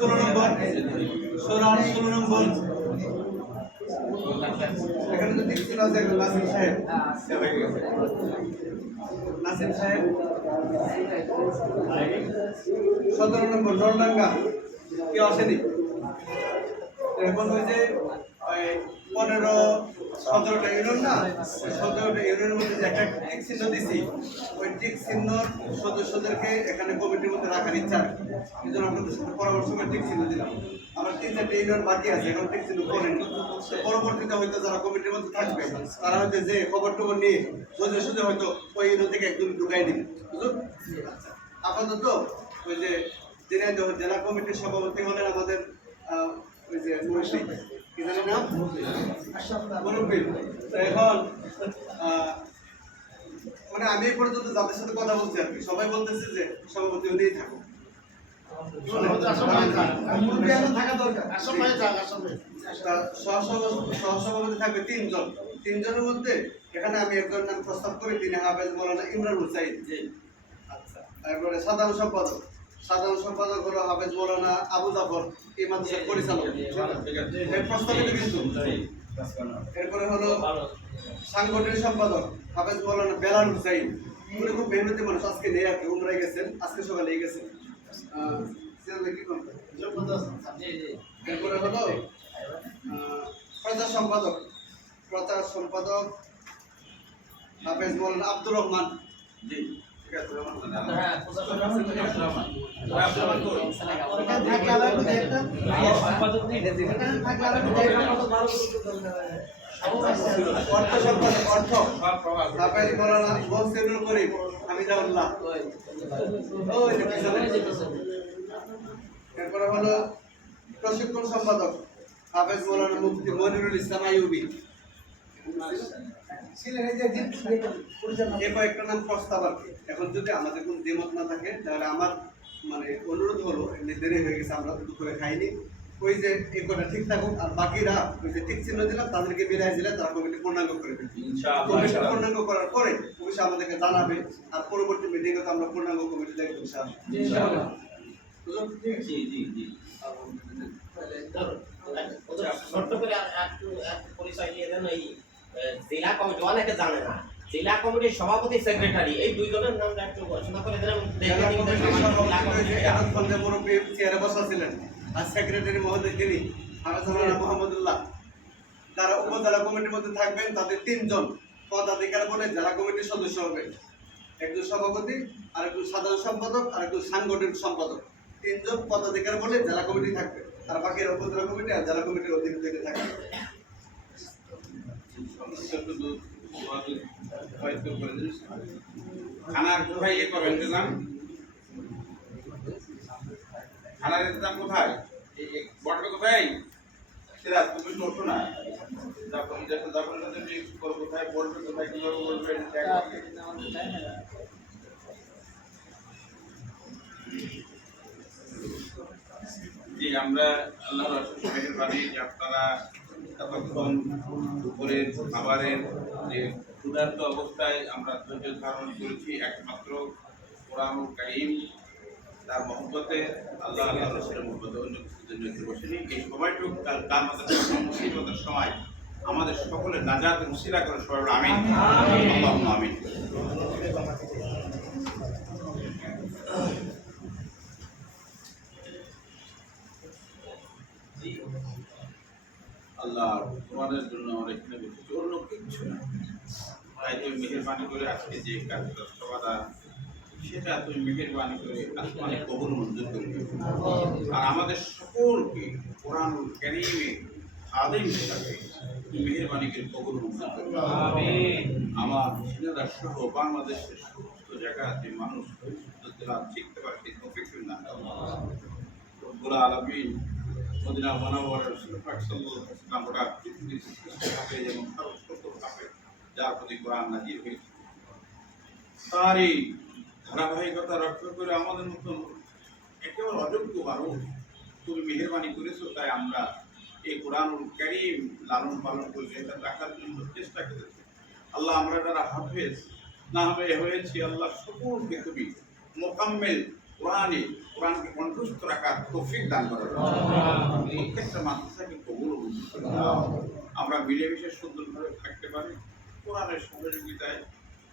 নম্বর 16 নম্বর এখানে তো ঠিক ছিল যে নাসির সাহেব নাসির সাহেব 17 নম্বর নরডাঙ্গা কেউ আসেনি। এখন ওই যে 15-17টা ইউনিয়ন না, 17টা ইউনিয়নের মধ্যে যে একটা টিক চিহ্ন দিছি, ওই টিক চিহ্ন সদস্যদেরকে এখানে কমিটির মধ্যে রাখার ইচ্ছা। এই জন্য আপনাদের সাথে পরামর্শ করে টিক চিহ্ন দিলাম। আমার 3-4টা ইউনিয়ন বাকি আছে, এখন টিক চিহ্ন করেনি। পরবর্তীতে হয়তো যারা কমিটির মধ্যে থাকবে তারা হয়তো যে খবর টবর নিয়ে সোজা সোজা হয়তো ওই ইউনিয়ন থেকে একদম ঢুকাই দিবে, বুঝলো? আপাতত ওই যে ঝিনাইদহ জেলা কমিটির সভাপতি হলেন আমাদের ওই যে কি জানেন নাম মুরব্বী। তো এখন মানে আমি এই পর্যন্ত যাদের সাথে কথা বলছি আর কি, সবাই বলতেছে যে সভাপতি হলেই থাকুক। সহসভাপতি থাকবে 3 জন। 3 জনের মধ্যে এখানে আমি একজন নাম প্রস্তাব করি, তিনি হাফেজ মৌলানা ইমরান হুসাইন। আচ্ছা, তারপরে সাধারণ সম্পাদক হলো হাফেজ মৌলানা আবু জাফর, এই মাদ্রাসার পরিচালক, প্রস্তাবিত কিন্তু। এরপরে হলো সাংগঠনিক সম্পাদক হাফেজ মৌলানা বেলাল হুসাইন, উনি খুব মেহনতি মানুষ, আজকে নেই আর কি, উমরায় গেছেন, আজকে সকালে গেছেন। এরপরে হলো প্রচার সম্পাদক হাফেজ মৌলানা আব্দুর রহমান। জি, ঠিক আছে। এরপরে হলো প্রশিক্ষণ সম্পাদক হাফেজ মৌলানা মুফতি মনিরুল ইসলাম আইয়ুবী। কয়েকটা নাম প্রস্তাব আর কি। এখন যদি আমাদের কোনো দ্বিমত না থাকে তাহলে আমার মানে অনুরোধ হলো, এমনি দেরি হয়ে গেছে, আমরা দুপুরে খাইনি, ওই যে এই কটা ঠিক থাকুক, আর বাকিরা ওই যে ঠিক চিহ্ন দিলাম তাদেরকে বিদায় দিলে তারা কমিটি পূর্ণাঙ্গ করে দেবে। কমিটি পূর্ণাঙ্গ করার পরে অবশ্যই আমাদেরকে জানাবে, আর পরবর্তী মিটিংয়ে তো আমরা পূর্ণাঙ্গ কমিটি দেখবো ইনশাআল্লাহ। জি জি জি। ছোট্ট করে একটু পরিচয় দিয়ে দেন। এই জেলা কমিটি অনেকে জানে না, জেলা কমিটির সভাপতি সেক্রেটারি এই 2 জনের নামটা একটু ঘোষণা করে দিলাম। মুরব্বী চেয়ারে বসা ছিলেন, আর সেক্রেটারি মহোদয় যিনি মোহাম্মদুল্লাহ, যারা উপজেলা কমিটির মধ্যে থাকবেন তাদের 3 জন পদাধিকার বলে জেলা কমিটির সদস্য হবে। একজন সভাপতি, আর একজন সাধারণ সম্পাদক, আর একজন সাংগঠনিক সম্পাদক। 3 জন পদাধিকার বলে জেলা কমিটি থাকবে, আর বাকি উপজেলা কমিটি আর জেলা কমিটির অধীনে থেকে থাকবে। খানার কোথায় ইয়ে করবেন জান? খানার ইন্তজাম কোথায়? এই বটটা কোথায়? সিরাজ তুমি করছো না? যখন যেটা যখন কোথায় বলবে, কোথায় কিভাবে বলবে, জি আমরা আল্লাহর অশেষ মেহেরবানি যে আপনারা এতক্ষণ দুপুরের খাবারের যে ক্ষুধার্ত অবস্থায় আমরা ধৈর্য ধারণ করেছি একমাত্র কোরআনুল কারীম তার মহব্বতে, আল্লাহ রসুলের মহব্বতে, অন্য কিছুর জন্য বসেনি। এই সময়টুকু তার মুসিবতের সময় আমাদের সকলের নাজাত মুসিরা করে সবাই আমিন, আল্লাহুম্মা আমিন। আল্লাহ তোমাদের জন্য আমরা এখানে বসেছি, অন্য কিছু না। তাই তুমি মেহেরবানি করে আজকে যে কাজটা সমাধান, সেটা তুমি মেহেরবানি করে আসমানে কবুল মঞ্জুর করে দিও। আর আমাদের সকলকে কোরআনুল কারীমে খাদেম হিসাবে মেহেরবানি করে কবুল মঞ্জুর করে দিও। আমার ছেলেরা সহ বাংলাদেশের সমস্ত জায়গাতে মানুষ শিখতে পারে সেই তৌফিক দান করো রব্বুল আলামিন। মদিনা মুনাওয়ারার রাসূল পাক সাল্লাল্লাহু আলাইহি ওয়াসাল্লাম গোটা পৃথিবীর শ্রেষ্ঠ এবং সর্বোত্তম কাফের যার প্রতি কোরআন নাযিল হয়েছে, তারই ধারাবাহিকতা রক্ষা করে আমাদের মতন একেবারে অযোগ্য মানুষ তুমি মেহেরবানি করেছো। তাই আমরা এই কোরআনুল কারীম লালন পালন করে এটা রাখার জন্য চেষ্টা করেছি। আল্লাহ আমরা যারা হাফেজ না হয়েছি, আল্লাহ সকলকে তুমি মোকাম্মেল কোরআনকে কণ্ঠস্থ রাখার তৌফিক দান করার প্রত্যেকটা মাদ্রাসাকে কবুল ও মঞ্জুর করে দাও। আমরা মিলেমিশে সুন্দরভাবে থাকতে পারি কোরআনের সহযোগিতায়,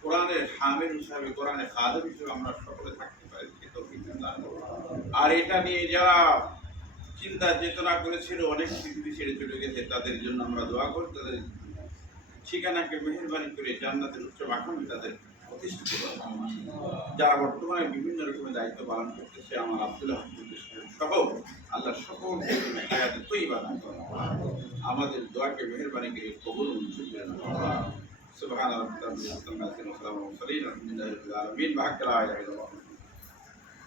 কোরআনের হামিল হিসাবে, কোরআনের খাদেম হিসেবে আমরা সকলে থাকতে পারি, এই তৌফিক দান করো। আর এটা নিয়ে যারা চিন্তা চেতনা করেছিল, অনেক পৃথিবী ছেড়ে চলে গেছে, তাদের জন্য আমরা দোয়া করি, তাদের ঠিকানাকে মেহেরবানি করে জান্নাতের উচ্চ মাকামে তাদের প্রতিষ্ঠিত করা। যারা বর্তমানে বিভিন্ন রকমের দায়িত্ব পালন করতেছে, আমার আব্দুল্লাহ সহ আল্লাহ সকল হায়াতে তৈবা দান করা। আমাদের দোয়াকে মেহেরবানি করে কবুল মঞ্জুর করে নাও। সুবহান রাব্বিকা রাব্বিল ইজ্জাতি আম্মা ইয়াসিফুন ওয়া সালামুন আলাল মুরসালিন আলহামদুলিল্লাহি রাব্বিল আলামিন।